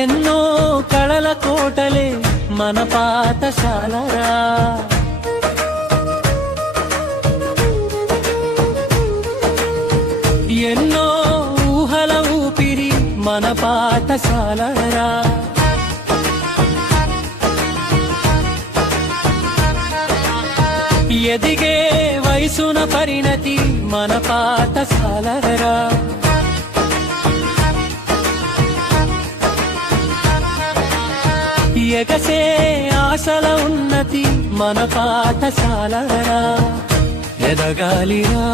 ఎన్నో కళల కోటలే మన పాఠశాలరా. ఎన్నో ఊహల ఊపిరి మన పాఠశాలరా. ఎదిగే వయసున పరిణతి మన పాఠశాలరా. ఎగసే ఆశల ఉన్నతి మన పాఠశాలరా. ఎదగాలిరా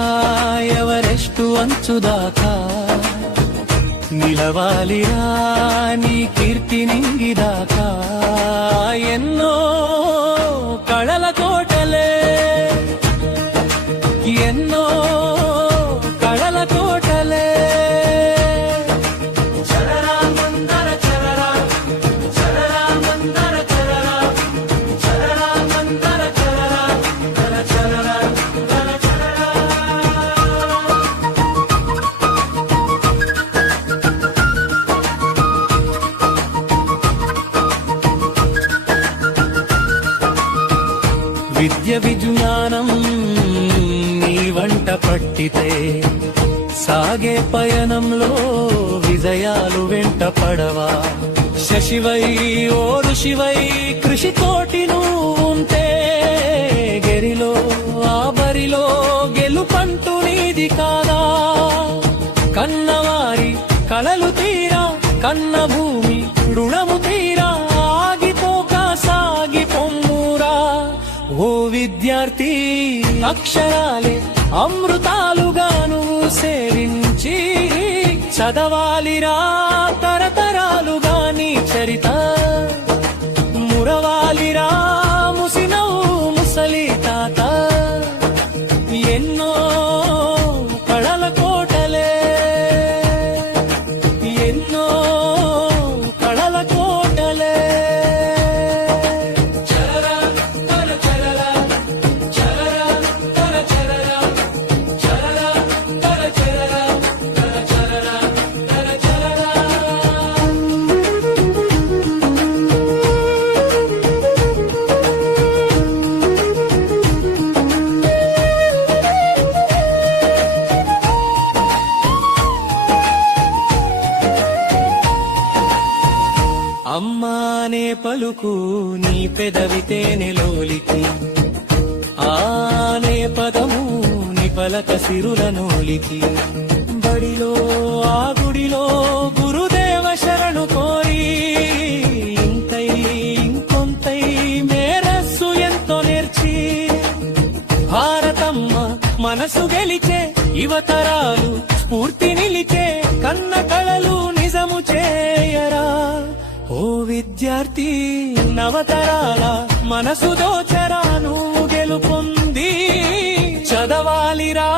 ఎవరెస్టు అంచుదాకా, నిలవాలిరా నీ కీర్తి నింగిదాకా. ఎన్నో కళల కోటలే, ఎన్నో కళల కోటలే. చలరా మందర చలరా, చలరా మందర చలరా, చలరా మందర చలరా, చల చలరా చల చలరా. విద్య విజ్ఞానం నీ వంట పట్టితే, సాగే పయనంలో విజయాలు వెంట పడవా. శశివై ఓ ఋషివై కృషి తోటి నువ్వుంటే, గెరిలో ఆ బరిలో గెలుపంటూ నీది కాదా. కన్నవారి కలలు తీరా, కన్న భూమి రుణము తీరా, ఆగిపోక సాగి పొమ్మురా. ఓ విద్యార్థి అక్షరాలే అమృతాలుగా నువ్వు సేవించి, చదవాలిరా తరతరాలుగా నీ చరిత. మురవాలిరా ముసినవు ముసలి తాత. ఎన్నో కళల కోటలే, ఎన్నో కళల కోటలే. చలరా తర చలరా, చలరా తర చలరా, చలరా తర చలరా, తర చలరా తర చలరా. అమ్మానే పలుకు నీ పెదవితేనె లోలికి, ఆనే పదము నీ పలక సిరుల నోలికి. బడిలో ఆ గుడిలో గురుదేవ శరణు కోరి, ఇంతై ఇంకొంతై మేరస్సు ఎంతో నేర్చి. భారతమ్మ మనసు గెలిచే, యువతరాలు స్ఫూర్తి నిలిచే, కన్న కళలు నిజము చేయరా. ఓ విద్యార్థి నవతరాల మనసు దోచరా, నువ్వు గెలుపొంది చదవాలిరా